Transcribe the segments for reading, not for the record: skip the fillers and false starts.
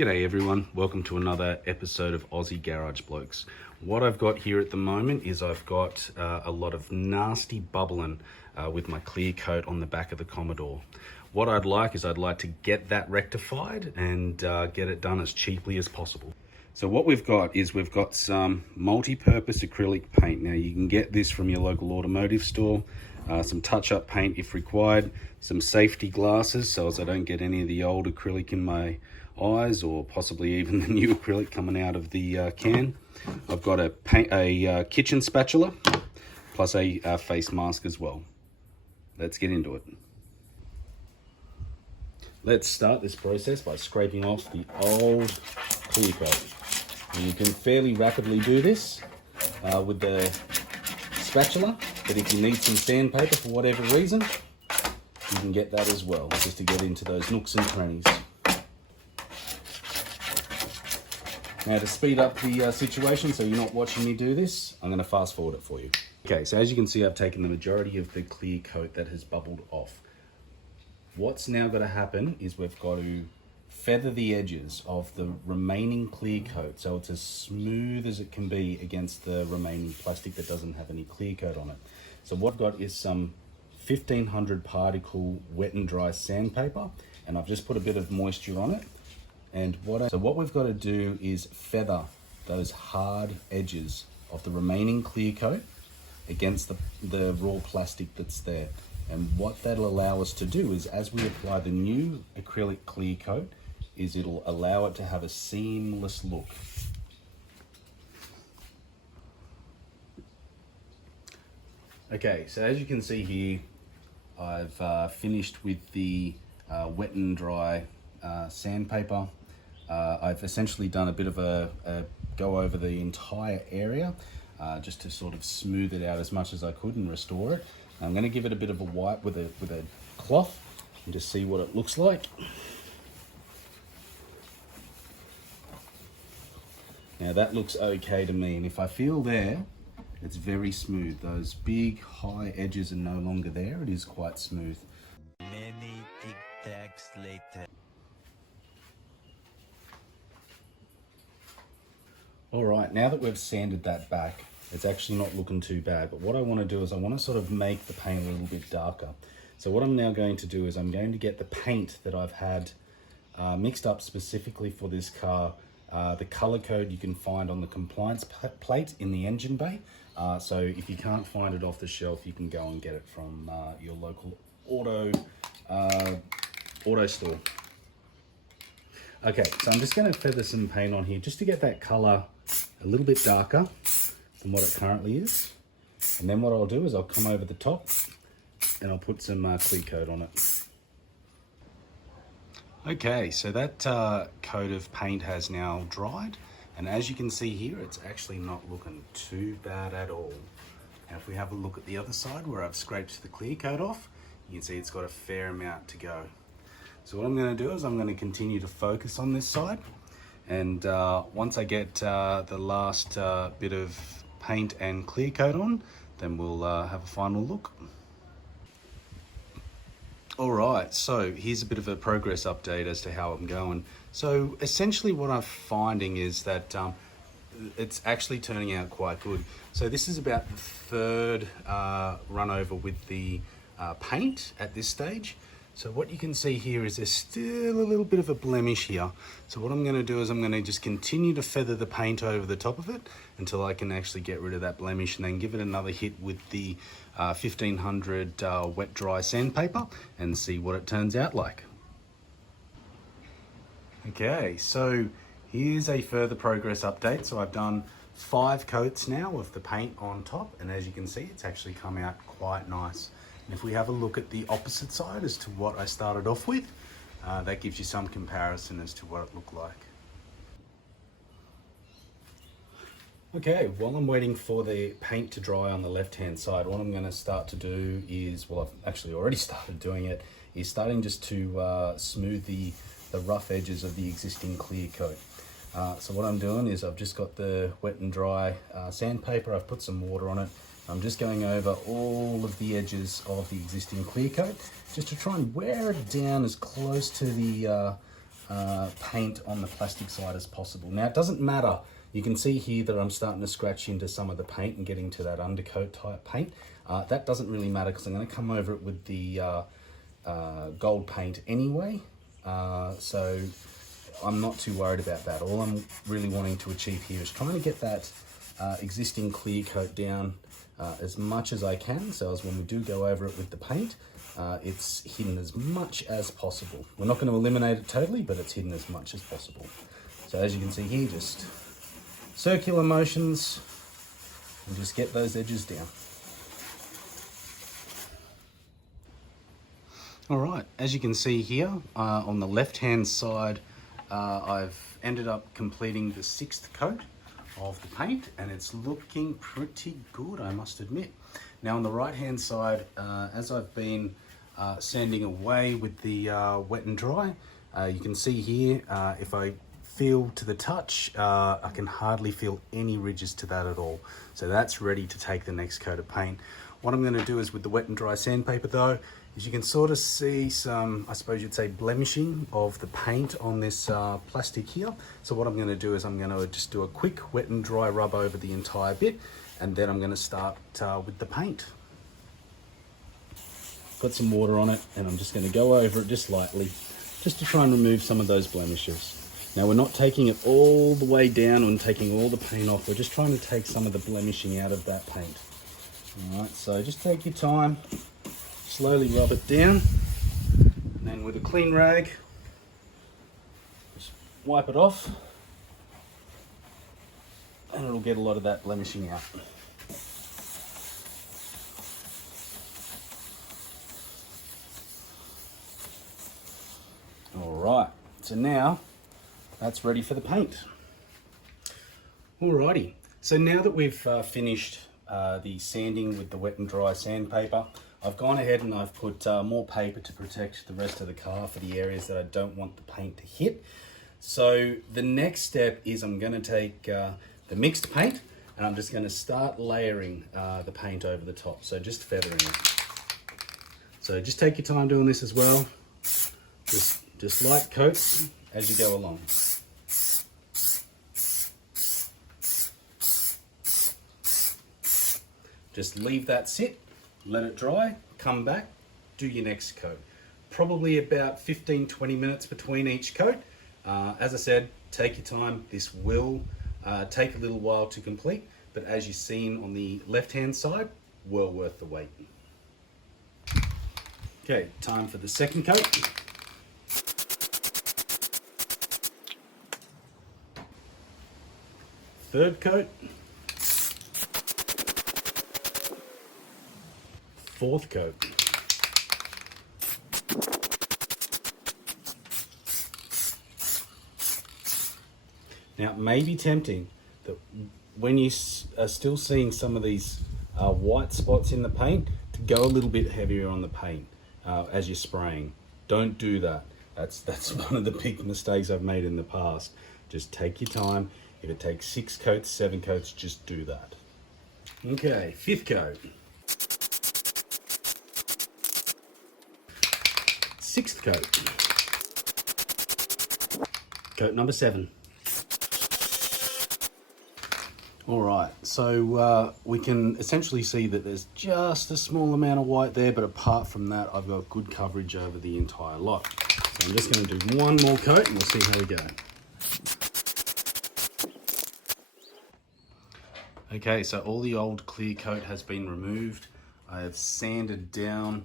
G'day everyone, welcome to another episode of Aussie Garage Blokes. What I've got here at the moment is I've got a lot of nasty bubbling with my clear coat on the back of the Commodore. What I'd like to get that rectified and get it done as cheaply as possible. So what we've got some multi-purpose acrylic paint. Now you can get this from your local automotive store, some touch-up paint if required, some safety glasses so as I don't get any of the old acrylic in my eyes or possibly even the new acrylic coming out of the can. I've got a kitchen spatula plus a face mask as well. Let's get into it. Let's start this process by scraping off the old clear coat. And you can fairly rapidly do this with the spatula, but if you need some sandpaper for whatever reason, you can get that as well, just to get into those nooks and crannies. Now to speed up the situation so you're not watching me do this, I'm going to fast forward it for you. Okay, so as you can see, I've taken the majority of the clear coat that has bubbled off. What's now got to happen is we've got to feather the edges of the remaining clear coat so it's as smooth as it can be against the remaining plastic that doesn't have any clear coat on it. So what I've got is some 1500 particle wet and dry sandpaper, and I've just put a bit of moisture on it. And what we've got to do is feather those hard edges of the remaining clear coat against the raw plastic that's there. And what that'll allow us to do is, as we apply the new acrylic clear coat, is it'll allow it to have a seamless look. Okay, so as you can see here, I've finished with the wet and dry sandpaper. I've essentially done a bit of a go over the entire area just to sort of smooth it out as much as I could and restore it. I'm going to give it a bit of a wipe with a cloth and just see what it looks like. Now that looks okay to me, and if I feel there, it's very smooth. Those big high edges are no longer there. It is quite smooth. Many tic-tacs later. All right, now that we've sanded that back, it's actually not looking too bad, but what I want to do is I want to sort of make the paint a little bit darker. So what I'm now going to do is I'm going to get the paint that I've had mixed up specifically for this car. The color code you can find on the compliance plate in the engine bay. So if you can't find it off the shelf, you can go and get it from your local auto store. Okay, so I'm just going to feather some paint on here just to get that color a little bit darker than what it currently is. And then what I'll do is I'll come over the top and I'll put some clear coat on it. Okay, so that coat of paint has now dried, and as you can see here, it's actually not looking too bad at all. Now if we have a look at the other side where I've scraped the clear coat off, you can see it's got a fair amount to go. So what I'm going to do is I'm going to continue to focus on this side, and once I get the last bit of paint and clear coat on, then we'll have a final look. All right, so here's a bit of a progress update as to how I'm going. So essentially what I'm finding is that it's actually turning out quite good. So this is about the third run over with the paint at this stage. So what you can see here is there's still a little bit of a blemish here. So what I'm going to do is I'm going to just continue to feather the paint over the top of it until I can actually get rid of that blemish, and then give it another hit with the 1500 wet dry sandpaper and see what it turns out like. Okay, so here's a further progress update. So I've done 5 coats now of the paint on top, and as you can see, it's actually come out quite nice. And if we have a look at the opposite side as to what I started off with, that gives you some comparison as to what it looked like. Okay, while I'm waiting for the paint to dry on the left-hand side, what I'm going to start to do is, well, I've actually already started doing it, is starting just to smooth the rough edges of the existing clear coat. So what I'm doing is I've just got the wet and dry sandpaper, I've put some water on it. I'm just going over all of the edges of the existing clear coat just to try and wear it down as close to the paint on the plastic side as possible. Now it doesn't matter, you can see here that I'm starting to scratch into some of the paint and getting to that undercoat type paint. That doesn't really matter because I'm going to come over it with the gold paint anyway, so I'm not too worried about that. All I'm really wanting to achieve here is trying to get that existing clear coat down as much as I can, so as when we do go over it with the paint, it's hidden as much as possible. We're not going to eliminate it totally, but it's hidden as much as possible. So as you can see here, just circular motions and just get those edges down. All right, as you can see here, on the left-hand side, I've ended up completing the 6th coat of the paint, and it's looking pretty good, I must admit. Now on the right-hand side, as I've been sanding away with the wet and dry, you can see here, if I feel to the touch, I can hardly feel any ridges to that at all. So that's ready to take the next coat of paint. What I'm going to do is with the wet and dry sandpaper though, is you can sort of see some, I suppose you'd say, blemishing of the paint on this plastic here. So what I'm going to do is I'm going to just do a quick wet and dry rub over the entire bit, and then I'm going to start with the paint. Put some water on it, and I'm just going to go over it just lightly, just to try and remove some of those blemishes. Now we're not taking it all the way down and taking all the paint off, we're just trying to take some of the blemishing out of that paint. All right, so just take your time, slowly rub it down, and then with a clean rag, just wipe it off, and it'll get a lot of that blemishing out. Alright, so now that's ready for the paint. Alrighty, so now that we've finished the sanding with the wet and dry sandpaper, I've gone ahead and I've put more paper to protect the rest of the car for the areas that I don't want the paint to hit. So the next step is I'm going to take the mixed paint and I'm just going to start layering the paint over the top, so just feathering it. So just take your time doing this as well. Just light coats as you go along. Just leave that sit, let it dry, come back, do your next coat. Probably about 15-20 minutes between each coat. As I said, take your time. This will take a little while to complete, but as you've seen on the left-hand side, well worth the wait. Okay, time for the second coat. Third coat. Fourth coat. Now it may be tempting that when you are still seeing some of these white spots in the paint, to go a little bit heavier on the paint as you're spraying. Don't do that. That's one of the big mistakes I've made in the past. Just take your time. If it takes 6 coats, 7 coats, just do that. Okay, 5th coat. 6th coat. Coat number 7. All right, so we can essentially see that there's just a small amount of white there, but apart from that, I've got good coverage over the entire lot. So I'm just going to do one more coat and we'll see how we go. Okay, so all the old clear coat has been removed. I have sanded down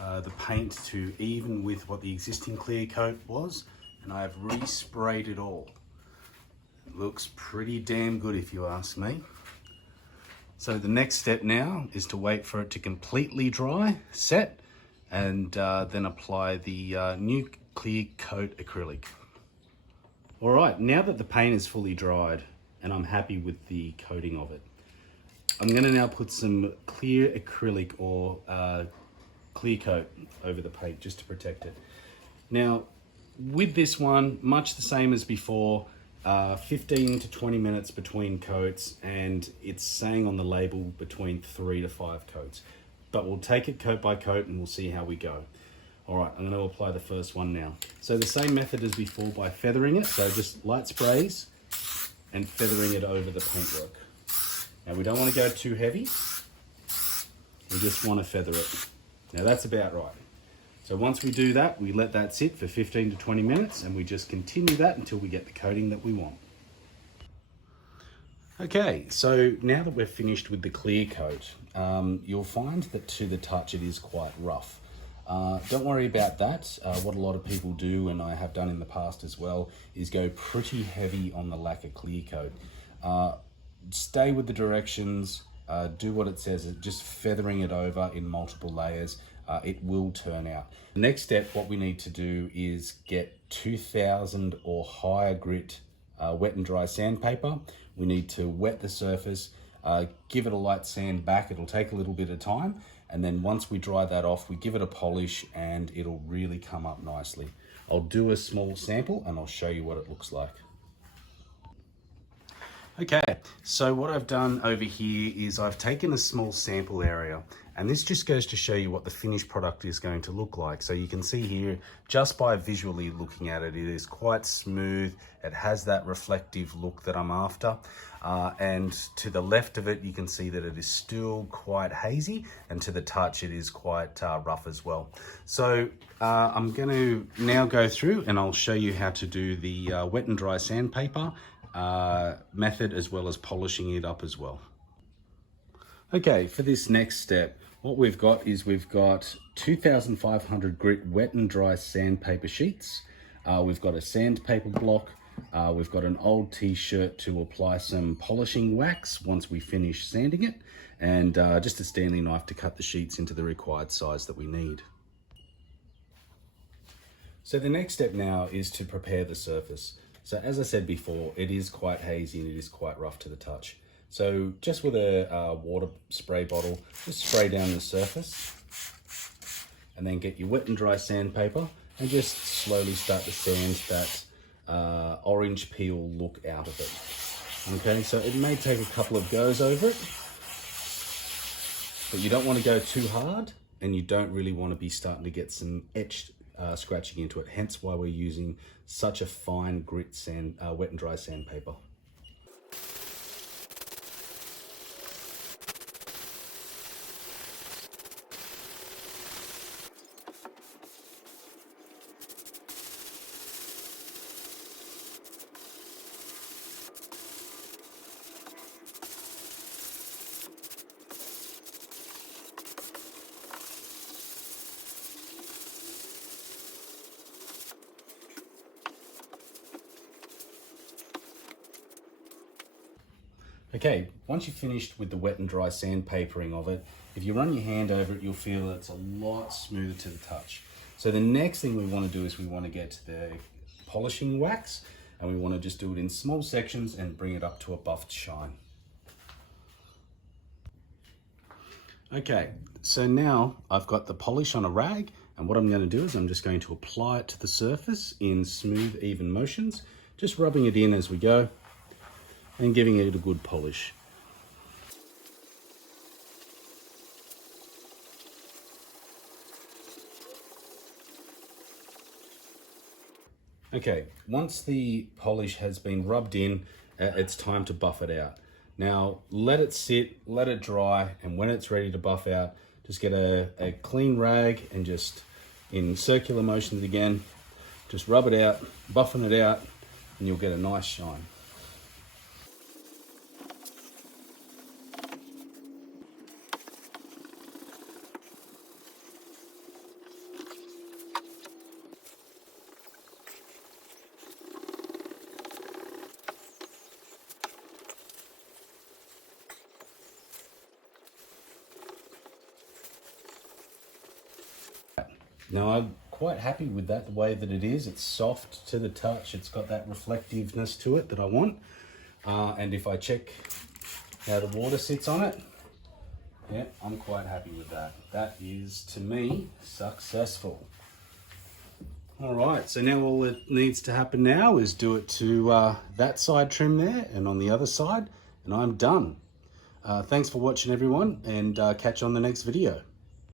the paint to even with what the existing clear coat was, and I have resprayed it all. It looks pretty damn good if you ask me. So the next step now is to wait for it to completely dry, set, and then apply the new clear coat acrylic. All right, now that the paint is fully dried, and I'm happy with the coating of it, I'm gonna now put some clear acrylic or clear coat over the paint just to protect it. Now, with this one, much the same as before, 15 to 20 minutes between coats, and it's saying on the label between 3 to 5 coats. But we'll take it coat by coat and we'll see how we go. All right, I'm going to apply the first one now. So the same method as before by feathering it. So just light sprays and feathering it over the paintwork. Now we don't want to go too heavy. We just want to feather it. Now that's about right. So once we do that, we let that sit for 15 to 20 minutes and we just continue that until we get the coating that we want. Okay, so now that we're finished with the clear coat, you'll find that to the touch it is quite rough. Don't worry about that. What a lot of people do, and I have done in the past as well, is go pretty heavy on the lacquer clear coat. Stay with the directions, do what it says, just feathering it over in multiple layers. It will turn out. The next step, what we need to do is get 2000 or higher grit wet and dry sandpaper. We need to wet the surface, give it a light sand back. It'll take a little bit of time. And then once we dry that off, we give it a polish and it'll really come up nicely. I'll do a small sample and I'll show you what it looks like. Okay, so what I've done over here is I've taken a small sample area, and this just goes to show you what the finished product is going to look like. So you can see here, just by visually looking at it, it is quite smooth. It has that reflective look that I'm after. And to the left of it, you can see that it is still quite hazy, and to the touch, it is quite rough as well. So I'm going to now go through and I'll show you how to do the wet and dry sandpaper method, as well as polishing it up as well. Okay, for this next step, what we've got is we've got 2500 grit wet and dry sandpaper sheets. We've got a sandpaper block. We've got an old t-shirt to apply some polishing wax once we finish sanding it, and just a Stanley knife to cut the sheets into the required size that we need. So the next step now is to prepare the surface. So as I said before, it is quite hazy and it is quite rough to the touch. So just with a water spray bottle, just spray down the surface and then get your wet and dry sandpaper and just slowly start to sand that orange peel look out of it. Okay, so it may take a couple of goes over it, but you don't want to go too hard and you don't really want to be starting to get some etched scratching into it, hence why we're using such a fine grit wet and dry sandpaper. Okay, once you've finished with the wet and dry sandpapering of it, if you run your hand over it, you'll feel that it's a lot smoother to the touch. So the next thing we want to do is we want to get the polishing wax, and we want to just do it in small sections and bring it up to a buffed shine. Okay, so now I've got the polish on a rag, and what I'm going to do is I'm just going to apply it to the surface in smooth, even motions, just rubbing it in as we go and giving it a good polish. Okay, once the polish has been rubbed in, it's time to buff it out. Now, let it sit, let it dry, and when it's ready to buff out, just get a clean rag and just, in circular motions again, just rub it out, buffing it out, and you'll get a nice shine. Now I'm quite happy with that, the way that it is. It's soft to the touch, it's got that reflectiveness to it that I want. And if I check how the water sits on it, yeah, I'm quite happy with that. That is, to me, successful. All right, so now all that needs to happen now is do it to that side trim there and on the other side, and I'm done. Thanks for watching, everyone, and catch you on the next video.